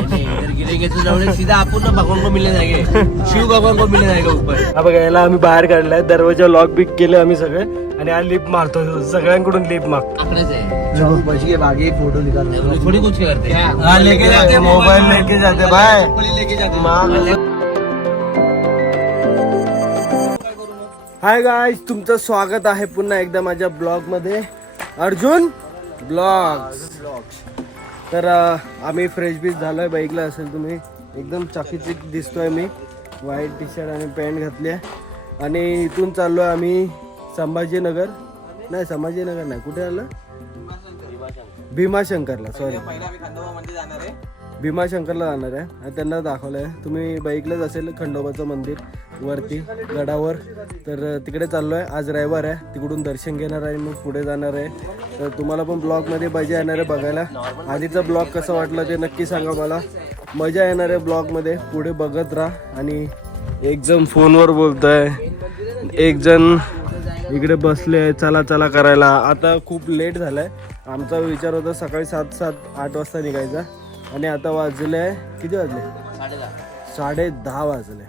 इधर गिरेंगे तो जाओगे सीधा आपण ना भगवान को मिलने जाएंगे, शिव भगवान को मिलने जाएगा ऊपर. हा बघा, याला आम्ही बाहेर काढलाय, दरवाजा लॉक बिक केले आम्ही सगळे आणि हा लिफ्ट मारतो, सगळ्यांकडून लिफ्ट मागतो. बची भागे फोटो निकाल थोड़ी कुछ करते हैं. हाँ लेके जाते, मोबाईल लेके जाते भाई. लेके जाते. हाय गाईज, तुमचं स्वागत आहे पुन्हा एकदा माझ्या ब्लॉग मध्ये, अर्जुन ब्लॉग्स. तर आम्ही फ्रेश बीच झालोय, बाईकला असेल तुम्ही, एकदम चकीचिक दिसतोय मी. व्हाईट टी शर्ट आणि पॅन्ट घातली आहे आणि इथून चाललोय आम्ही संभाजीनगर नाही, कुठे आलं? भीमाशंकरला. सॉरी, भीमाशंकरला जाणार आहे आणि त्यांना दाखवलं आहे. तुम्ही बाईकलाच असेल खंडोबाचं मंदिर वरती गडावर, तर तिकडे चाललो आहे. आज रविवार आहे, तिकडून दर्शन घेणार आहे, मग पुढे जाणार आहे. तर तुम्हाला पण ब्लॉगमध्ये मजा येणार आहे बघायला. आधीचा ब्लॉग कसं वाटलं ते नक्की सांगा मला. मजा येणार आहे ब्लॉगमध्ये, पुढे बघत राहा. आणि एक जण फोनवर बोलत आहे, एक जण इकडे बसले चला चला करायला. आता खूप लेट झालं आहे. आमचा विचार होता सकाळी 7-8 वाजता निघायचा आणि आता वाजले, किती वाजले? 10:30 वाजले.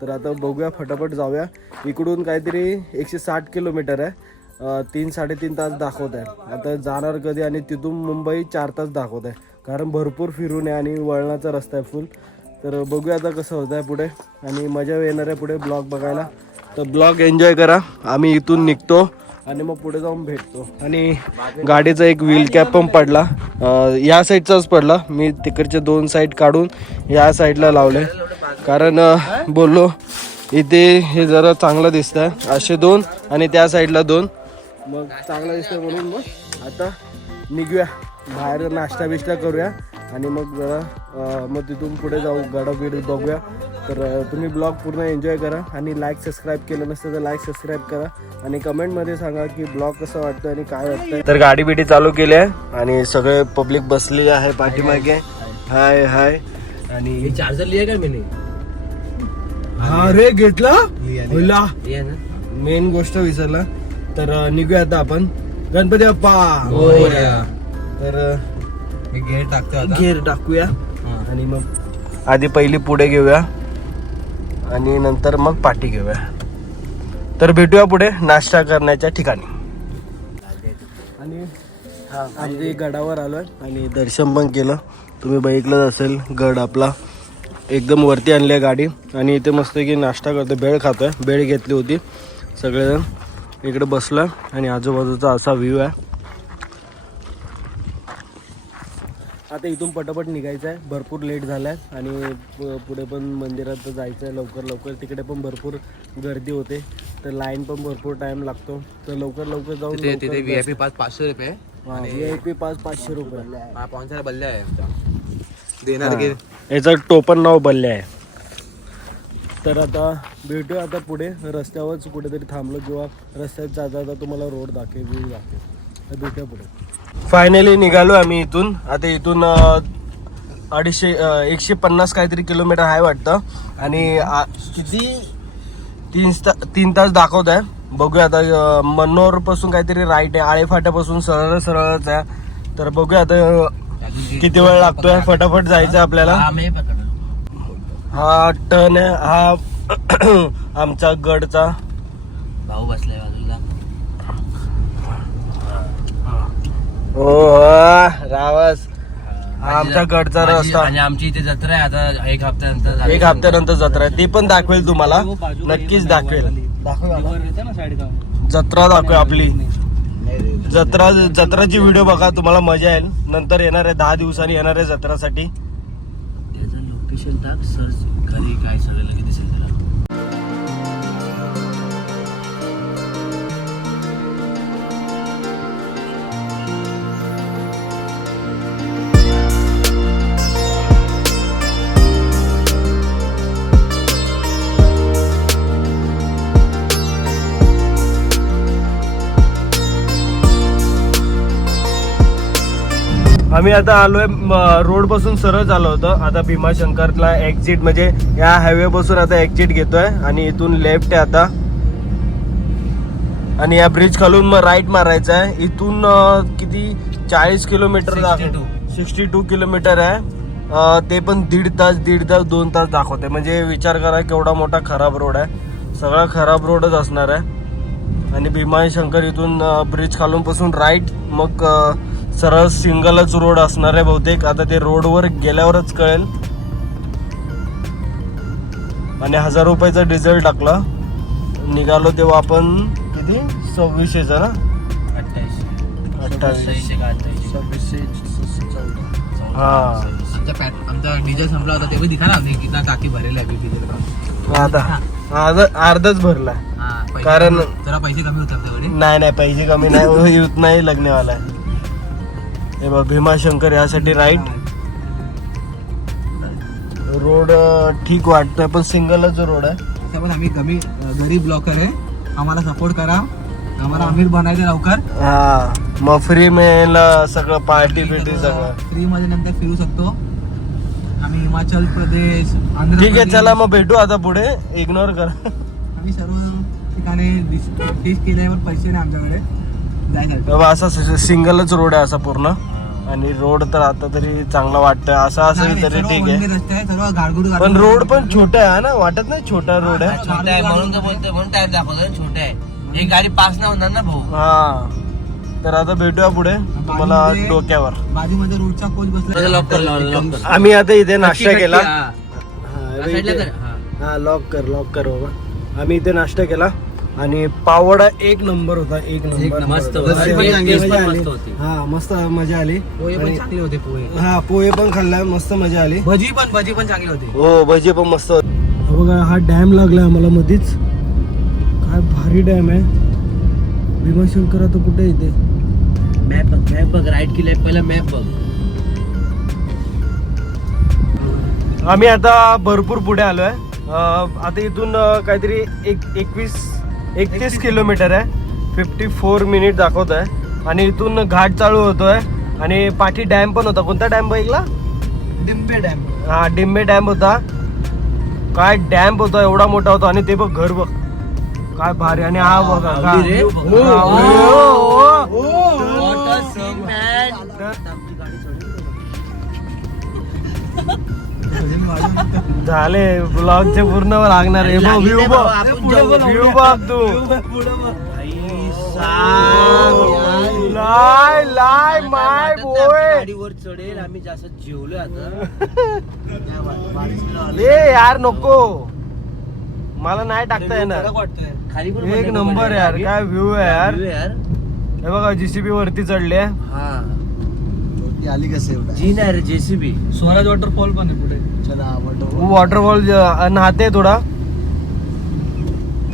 तर आता बघूया, फटाफट जाऊया. इकडून काहीतरी 160 किलोमीटर आहे, 3-3.5 तास दाखवत आहे. आता जाणार कधी आणि तिथून मुंबई 4 तास दाखवत आहे, कारण भरपूर फिरून आहे आणि वळणाचा रस्ता आहे फुल. तर बघूया आता कसं होत आहे पुढे, आणि मजा येणार आहे पुढे ब्लॉग बघायला. तर ब्लॉग एन्जॉय करा. आम्ही इथून निघतो आणि मग पुढे जाऊन भेटतो. आणि गाडीचा एक व्हील कॅप पण पडला, या साईडचाच पडला. मी तिकडचे 2 साईड काढून या साईडला लावले, कारण बोललो इथे हे जरा चांगलं दिसतंय, असे 2 आणि त्या साईडला 2, मग चांगलं दिसतंय म्हणून मग आता निघूया बाहेर, नाश्ता बिष्टा करूया आणि मग जरा मग तिथून पुढे जाऊ, गडाबिड बघूया. तर तुम्ही ब्लॉग पूर्ण एन्जॉय करा आणि लाईक सबस्क्राईब केलं नसतं तर लाईक सबस्क्राईब करा आणि कमेंटमध्ये सांगा की ब्लॉग कसं वाटतं आणि काय वाटतंय. तर गाडी बिडी चालू केली आहे आणि सगळे पब्लिक बसलेली आहे पाठीमागे. हाय हाय. आणि चार्जर लिया का मैंने? हा रे, घेतला मेन गोष्ट विसरला. तर निघूया आता आपण. गणपती बाप्पा. तर घेर टाकूया आणि मग आधी पहिली पुढे घेऊया आणि नंतर मग पाठी घेऊया. तर भेटूया पुढे नाश्ता करण्याच्या ठिकाणी. आणि आम्ही गडावर आलोय आणि दर्शन पण केलं. तुम्ही बघितलंच असेल, गड आपला एकदम वरती आणली आहे गाडी आणि इथे मस्त की नाश्ता करतोय, भेळ खातोय. भेळ घेतली होती, सगळेजण इकडे बसला आणि आजूबाजूचा असा व्ह्यू आहे. आता इथून पटापट निघायचं आहे, भरपूर लेट झाला आहे आणि पुढे पण मंदिरात जायचं आहे लवकर. तिकडे पण भरपूर गर्दी होते, तर लाईन पण भरपूर टाइम लागतो. तर लवकर जाऊन तिथे VIP पास 500 रुपये, VIP पास 500 रुपये. हा पाहुणचार बल्ले आहे देणार की याचं टोपण नाव बल्ले आहे. तर आता भेटूया आता पुढे रस्त्यावरच कुठेतरी थांबलो किंवा रस्त्यात जाता तुम्हाला रोड दाखवेल. तर भेटूया पुढे. फायनली निघालो आम्ही इथून. आता इथून 150 काहीतरी किलोमीटर आहे वाटतं आणि किती 3 तास दाखवत आहे. बघूया आता. मनोर पासून काहीतरी राईट आहे, आळेफाट्यापासून सरळच आहे. तर बघूया आता किती वेळ लागतोय. फटाफट जायचं आपल्याला. हा टर्न आहे, हा आमचा गडचा भाऊ बसलाय बाजूला. हो रावस, हा आमच्या गडचा रस्ता. आणि आमची इथे जत्रा आहे आता 1 हफ्त्यानंतर. 1 हफ्त्यानंतर जत्रा आहे, ती पण दाखवेल तुम्हाला, नक्कीच दाखवेल. जत्रा दाखव आपली. जत्राची व्हिडिओ बघा, तुम्हाला मजा येईल. नंतर येणार आहे 10 दिवसांनी येणार आहे जत्रासाठी. त्याचं लोकेशन टाक, सर्च खाली काय सगळं लगेच दिसेल त्याला. आम्ही आता आलोय रोड पासून सरळ आलो होतो. आता भीमाशंकरला एक्झिट, म्हणजे या हायवे पासून आता एक्झिट घेतोय आणि इथून लेफ्ट आहे आता. आणि या ब्रिज खालून मग राईट मारायचा आहे. इथून किती 40 किलोमीटर 62 किलोमीटर आहे. ते पण दीड तास 2 तास दाखवते. म्हणजे विचार करा केवढा मोठा खराब रोड आहे. सगळा खराब रोडच असणार आहे. आणि भीमाशंकर इथून ब्रिज खालून पासून राईट, मग सरळ सिंगलच रोड असणार आहे बहुतेक. आता ते रोडवर गेल्यावरच कळेल. आणि 1000 रुपयाचा डिझेल टाकला. निघालो तेव्हा आपण किती 2600चा ना 28 हा आमचा डिझेल संपला होता तेव्हा दिखाना नाही किती टाकी भरेल आहे डिझेल. आता अर्धच भरला. कारण जरा पैसे कमी होतात. नाही पैसे कमी नाही होत नाही लग्नवाला आहे. हे बघ भीमाशंकर यासाठी राईट. रोड ठीक वाटतोय पण सिंगलच रोड आहे. पण आम्ही कमी गरीब ब्लॉकर आहे, आम्हाला सपोर्ट करा, आम्हाला अमीर बनायचं लवकर. हा मग फ्री मिळेल सगळं पार्टी बिर्टी सगळं फ्री मध्ये नंतर फिरू शकतो आम्ही. हिमाचल प्रदेश, आंध्र ठीक आहे प्रदेश. चला मग भेटू आता पुढे. इग्नोर करा. आम्ही सर्व ठिकाणी टेस्ट केल्यावर पैसे नाही आमच्याकडे जायसाठी. बाबा असा सिंगलच रोड आहे असा पूर्ण. आणि रोड तर आता तरी चांगला वाटतंय. असा असेल तरी ठीक आहे. रस्ते आहे सर्व गाडगुड. पण रोड पण छोटा आहे ना, वाटत नाही छोटा रोड आहे. छोटा आहे म्हणून तर बोलतोय, म्हणून टाइम दाखवतो छोटा आहे. एक गाडी पास नाही होणार ना भाऊ. हा तर आता भेटूया पुढे तुम्हाला डोक्यावर. बाजूमध्ये रोडचा कोच बसला. लॉक कर. आम्ही आता इथे नाश्ता केला. हा लॉक कर बाबा. आम्ही इथे नाश्ता केला आणि पावडा एक नंबर होता. एक नंबर मस्त हा मस्त मजा आली. पोहे पण चांगले होते. पोहे हा पोहे पण खाल्ला, मस्त मजा आली. भजी पण चांगली होती. हो भजी पण मस्त होते. बघा हा डॅम लागला आम्हाला मध्येच. काय भारी डॅम आहे. भीमाशंकर आता कुठे येते. मॅप बघ राईट केलाय पहिला मॅप बघ. आम्ही आता भरपूर पुढे आलोय. आता इथून काहीतरी 31 किलोमीटर आहे. 54 मिनिट दाखवत आहे. आणि इथून घाट चालू होतोय. आणि पाठी डॅम पण होता. कोणता डॅम बघितला. डिंबे डॅम. हा डिंबे डॅम होता. काय डॅम होता, एवढा मोठा होता. आणि ते बघ घर बघ काय भारी. आणि हा बघा झाले ब्लॉगचे पूर्ण लागणार आहे. व्ह्यू बघ तू. लाय माय बोय. गाडीवर चढेल आम्ही जास्त जेवलोय आता. ए यार नको, मला नाही टाकता येणार. खाली एक नंबर यार. काय व्ह्यू आहे यार. हे बघा जीसीबी वरती चढले. आली कसं एवढा जी नाही रे जेसीबी. स्वराज वॉटरफॉल पण आहे पुढे. चला वॉटरफॉल नहाते थोडा.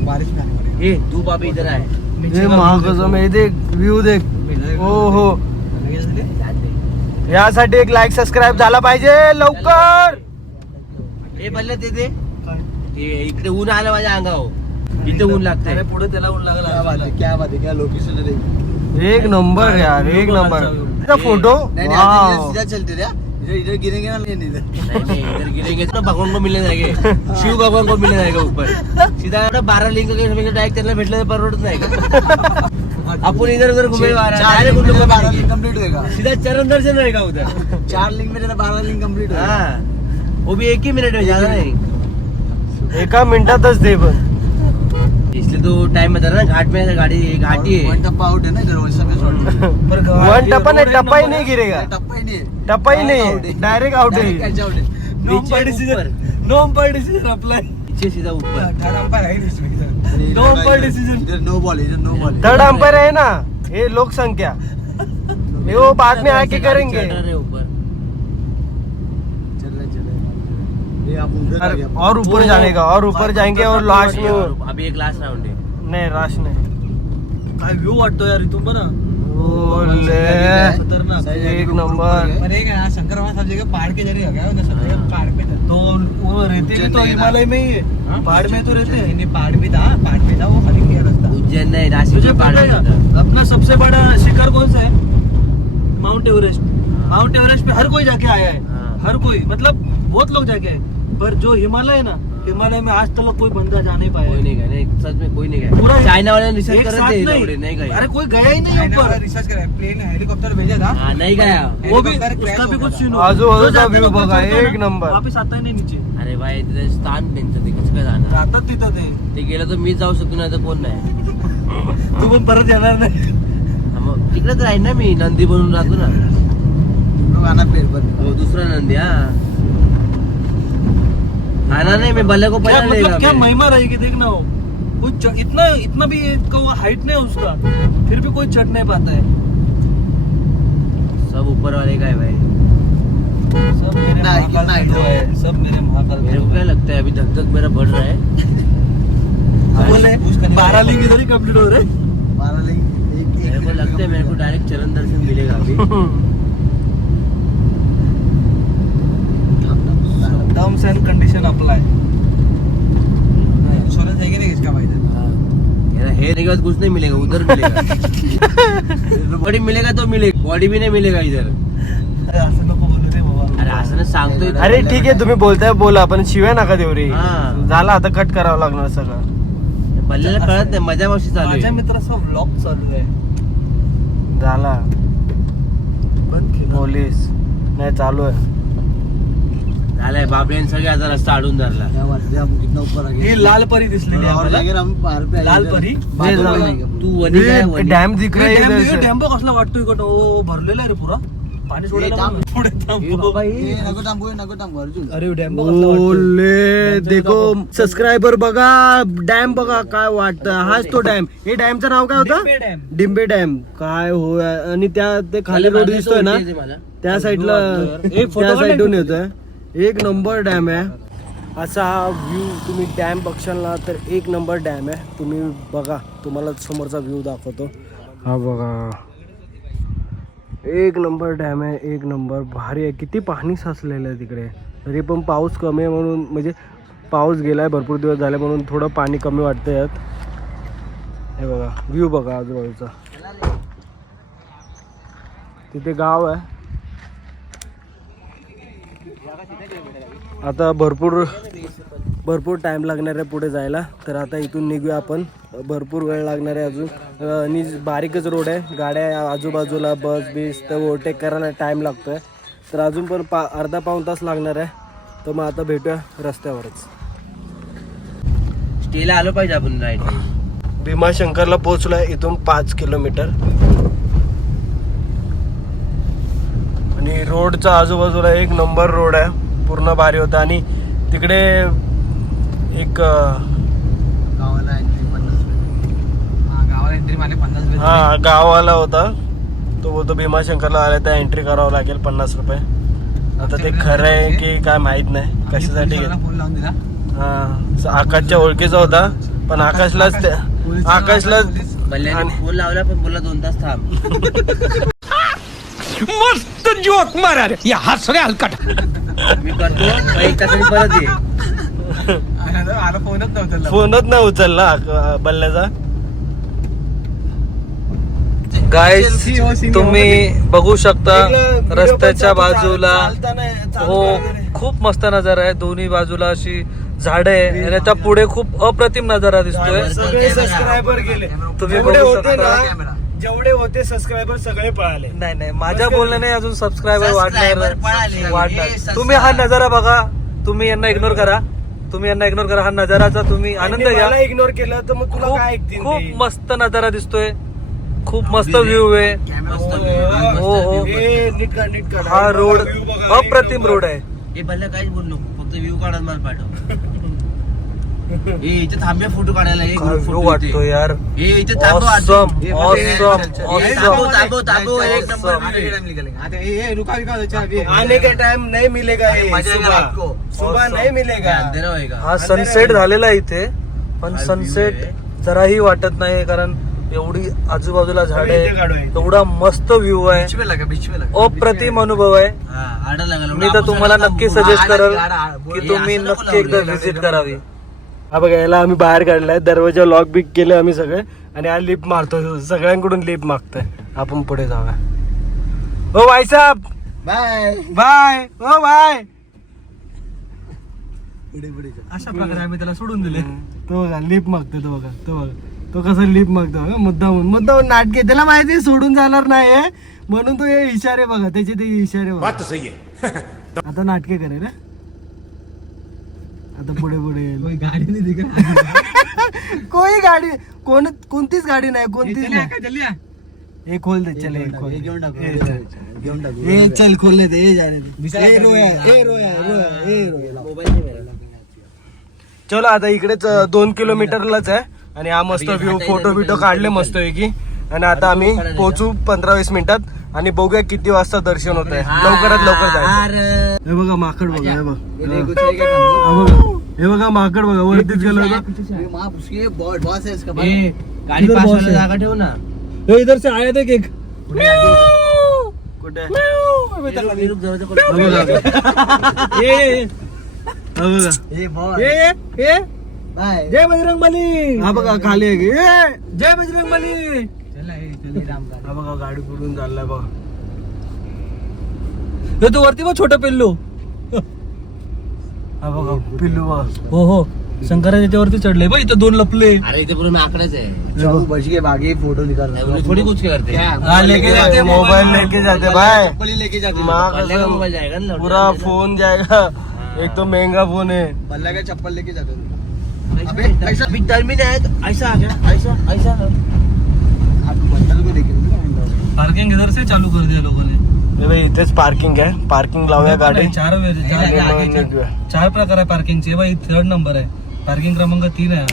बारिश नाही. तू बाबी इधर आहे. महाकसम हे देख व्ह्यू देख. हो हो यासाठी एक लाईक सबस्क्राईब झाला पाहिजे लवकर. हे बल्ले ते इकडे ऊन आलं माझ्या अंगावर. इथे ऊन लागतंय. पुढे त्याला ऊन लागला. क्या लोकेशन. एक नंबर यार. एक नंबर फोटो. चलते इधर गिरेंगे ना. इधर गिरेंगे तो भगवान को मिलने जाएंगे. शिव भगवान को मिलने जाएगा ऊपर. सीधा 12 लिंक डायरेक्ट त्यांना भेटलं परवडत नाही का. आपण इधर उधर घूमे. 12 लिंक कंप्लीट होगा. सीधा चरण दर्शन रहेगा उधर. 4 लिंक में 12 लिंक कंप्लीट होगा. हाँ वो भी एक ही मिनट में, ज्यादा नहीं. एका मिनिटातच ते पण. इसलिए तो टाइम बता रहा ना. घाट में गाड़ी घाटी है. वन टप्पा आउट है ना इधर. वन टप्पा नहीं, टप्पा ही नहीं गिरेगा. टप्पा ही नहीं, डायरेक्ट आउट है. No umpire decision apply. पीछे सीधा ऊपर. थर्ड अंपायर है इसमें. No umpire decision. इधर नो बॉल. इधर नो बॉल. थर्ड अंपायर है ना. ये लोक संख्या ये वो बाद में आके करेंगे. और ऊपर जाने का. और ऊपर जाएंगे और लास्ट में अभी एक लास्ट राउंड है. नहीं लास्ट नहीं. काय व्ह्यू वाटतो यार इथून बरं. एक नंबर. पर एक है शंकर भगवान सब जगह पहाड़ के जरिए गया ना. सब जगह पहाड़ पे था. तो वो रहते भी तो हिमालय में ही है. पहाड़ में तो रहते हैं. नहीं पहाड़ भी था. पहाड़ पे था वो खाली किया रास्ता. उज्जैन नहीं नासिक में पहाड़ था. अपना सबसे बड़ा शिखर कौन सा है. Mount Everest. माउंट एवरेस्ट पे हर कोई जाके आया है. हर कोई मतलब बहुत लोग जाके आए. पर जो हिमालय है ना हिमालय में आज तक कोई बंदा जा नहीं पाया। कोई नहीं गया, नहीं सच में कोई नहीं पूरा गया। चाइना वाले ने रिसर्च एक कर साथ रहे थे, नहीं। लोग नहीं गए। अरे कोई गया ही नहीं ऊपर। रिसर्च करा, प्लेन हेलीकॉप्टर भेजा था, हाँ नहीं गया। वो भी हेलीकॉप्टर उसका crash भी हो कुछ गया सीन आजूबाजूचा व्ह्यू बघा एक नंबर. वापस आता ही नाही नीचे. अरे भाई तिथे स्थान त्यांचं ते कसं काय जाणार. राहतात तिथं ते गेलं तर मी जाऊ शकतो नाही तर कोण नाही. तू पण परत येणार नाही. हा, मग तिकडेच राहीन ना मी, नंदी बनून राहतो ना. लोग आना पेड़ पर. हो दुसरा नंदी. हाँ ना नहीं, मैं बल्ले को क्या पहले मतलब क्या लेगा. महिमा रहेगी देखना वो. कोई इतना भी हाइट नहीं है उसका, फिर भी कोई चढ़ नहीं पाता है. सब ऊपर वाले का है भाई. सब मेरे महाकाल का दो है, सब मेरे महाकाल मेरे का को दो क्या है. लगता है अभी धक धक मेरा बढ़ रहा है. बोले 12 लिंग इधर ही कंप्लीट हो रहे. मेरे को लगता है मेरे को डायरेक्ट चरण दर्शन मिलेगा अभी. Terms end condition apply. Insurance है कि नहीं इसका भाई? मेरा हेयर के बाद कुछ नहीं मिलेगा, उधर मिलेगा. बॉडी मिलेगा तो मिलेगा, बॉडी भी नहीं मिलेगा इधर. अरे असं नको बोलू रे बाबा. अरे असं नाही सांगतोय. अरे ठीक आहे तुम्ही बोलताय बोला, पण शिव्या नका देऊ रे. हा. झालं आता कट करावं लागणार सगळं. बल्ल्याला कळत नाही, मजा मावशी चालू माझ्या आहे. मित्राचा व्लॉग चालू आहे. झाला बंद केला. पोलीस नाही चालू आहे. झालंय बाबल्याने सगळे आता रस्ता अडून धरला. ही लाल परी दिसलेली आहे आम्हाला. लाल परी. तू वनी काय वनी? डॅम दिख रहा है डॅम इधर से. डॅम बघ कसला वाटतोय इकडं. ओ भरलेला आहे रे पुरा. पाणी सोडायला बघ ना. पुढे ए थांब. बाबा, हे नको थांबू अर्जुन. अरे डॅम बघ कसला वाटतोय. ओले देखो सबस्क्रायबर बघा, डॅम बघा काय वाटतं. हाच तो डॅम. हे डॅमचं नाव काय होतं? डिंबे डॅम. डिंबे डॅम. काय हो. आणि त्या ते खाली रोड दिसतोय ना मला. त्या साईडला, एक फोटो त्या काढ साईडून ना. येतोय. एक नंबर डॅम आहे. असा हा व्ह्यू तुम्ही डॅम बघशाल ना तर एक नंबर डॅम आहे. तुम्ही बघा, तुम्हाला समोरचा व्ह्यू दाखवतो. हा बघा एक नंबर डॅम आहे, एक नंबर भारी आहे. किती पाणी साचलेलं आहे तिकडे. तरी पण पाऊस कमी आहे म्हणून, म्हणजे पाऊस गेलाय भरपूर दिवस झाले म्हणून थोडं पाणी कमी वाटतं यात. हे बघा व्ह्यू बघा आजूबाजूचा. तिथे गाव आहे. आता भरपूर टाइम लागणार आहे पुढे जायला. तर आता इथून निघूया आपण. भरपूर वेळ लागणार आहे अजून. आणि बारीकच रोड आहे, गाड्या आजूबाजूला बस बीस तर ओव्हरटेक करायला टाइम लागतोय. तर अजून पण अर्धा पाऊण तास लागणार आहे. तर मग आता भेटूया रस्त्यावरच. स्टेला आलो पाहिजे आपण राईट. भीमाशंकरला पोहोचलोय. इथून 5 किलोमीटर. आणि रोडचा आजूबाजूला एक नंबर रोड आहे, पूर्ण भारी होता. आणि तिकडे एक गावाला एंट्री 50 रुपये. गावाला एंट्री माने 50 रुपये. हा गाववाला होता तो बोलतो भीमाशंकरला आला तर एंट्री करावं लागेल 50 रुपये. आता ते खरं आहे की काय माहित नाही कशासाठी. फोन लावून दिला. हा आकाशच्या ओळखीचा होता पण आकाशलाच बल्ल्याने फोन लावला पण बोला 2 तास थांब. मस्त जोक मारा रे या हस रे हलकट. मी करतो 1 तासाने परत ये. आला फोनच नव्हता. फोनच नाही उचलला बल्ल्याचा. गाइस तुम्ही बघू शकता रस्त्याच्या बाजूला. हो खूप मस्त नजारा आहे. दोन्ही बाजूला अशी झाडे आहे आणि त्या पुढे खूप अप्रतिम नजारा दिसतोय. सगळे सबस्क्रायबर गेले. तुम्ही जेवढे बघू होते शकता. ना, जेवढे होते सबस्क्रायबर सगळे पळाले. नाही माझ्या बोलण्याने अजून सबस्क्रायबर Subscriber पळाले. वाढणार. हे तुम्ही हा नजारा बघा. तुम्ही यांना इग्नोर करा. हा नजाराचा तुम्ही आनंद घ्या. मला इग्नोर केलं तर मग तुला काय ऐकतील ते? खूप मस्त नजारा दिसतोय. खूप मस्त व्ह्यू आहे. हो हो हे नीट काढ. हा रोड view बघा, अप्रतिम रोड आहे. हे बल्ल्या काहीच बोल नको, फक्त व्ह्यू काढायला मला पाठव. ए इथे थांबे फोटो काढायला. एक काय photo व्ह्यू इथे. वाटतो यार. ए इथे थांबव Awesome, ए, awesome, ए, awesome. थांबव, एक नंबर Awesome. view आहे. आता ये रुका चहा भी. आने का टाइम नहीं मिलेगा. ये मजा आएगा सुबह आपको. सुबह नहीं मिलेगा. अंधेरा होएगा. हा सनसेट झालेला आहे इथे. पण हा सनसेट view आहे. जराही वाटत नाही कारण एवढी आजूबाजूला झाडे इथे काढूया. एवढा मस्त व्ह्यू आहे. बीच में लगा. अप्रतिम अनुभव आहे. हा, आडा लागला. मी तर तुम्हाला नक्की सजेस्ट करेल की हे तुम्ही असं नको नक्की एकदा लावू. व्हिजिट करावी. हा बघा याला आम्ही बाहेर काढलाय. दरवाजा लॉक बिक केले आम्ही सगळे. आणि हा लिफ्ट मारतो, सगळ्यांकडून लिफ्ट मागतोय. आपण पुढे जाऊया. ओ भाई साहब बाय. बाय. ओ बाय. अशा प्रकारे आम्ही त्याला सोडून दिले. तो बघा लिप मागतो, तो बघा, तो बघा, तो कसा लिप मागतो बघा, मुद्दाहून नाटके. त्याला माहिती आहे सोडून जाणार नाही म्हणून तो हे इशारे बघा, त्याचे ते इशारे बघा. आता नाटके करेल हा? आता पुढे पुढे गाडी नाही दिखत. कोई गाडी कोणतीच गाडी नाही, कोणतीच नाही. हे खोल दे, चल हे खोल. घेऊन टाकू, हे चल. घेऊन टाकू. हे चल खोलले ते, हे जाने दे. हे रोया, हे रोया, हे रोया. चलो आता इकडेच 2 किलोमीटरलाच आहे आणि हा मस्त व्ह्यू, फोटो बिटो काढले मस्त पैकी. आणि आता आम्ही पोहोचू 15-20 मिनिटात आणि बघूया किती वाजता दर्शन होत आहे. लवकरात लवकर जायचं. हे बघा माकड बघा, हे बघा, हे बघा माकड बघा, वरतीच गेलो होतो. बॉस है इसका. गाडी पास व्हायला जागा ठेव ना. इधर से आया था केक कुठे जय बजरंग बली. हा बघा खाली आहे की जय बजरंग बली. हा बघा गाडी पुढून चाललाय बघा. तो वरती बघ छोटं पिल्लू. हा बघा पिल्लू बघा. हो हो शंकराच्या याच्यावरती चढले बघ, इथं 2 लपले. अरे इथे पूर्ण आकडेच आहे. बच के भागे फोटो निकाल. थोड़ी कुछ करते हा लेके जाते, मोबाईल लेके जाते भाई. चप्पल लेके जाते. माँ पल्ले का कसम, मोबाइल जाएगा ना. पूरा फोन जाएगा. एक तो महंगा फोन है. बल्ला का चप्पल लेके जाते. अबे ऐसा अभी टर्मिन है तो ऐसा आ गया, ऐसा ऐसा. आप बंदर को देखे. पार्किंग इधर से चालू कर दिया लोगों ने. हे बघ, इथेच पार्किंग आहे. पार्किंग लावूया गाडी. 4 प्रकार आहे पार्किंगचे. बाई 3rd नंबर आहे, पार्किंग क्रमांक 3 आहे.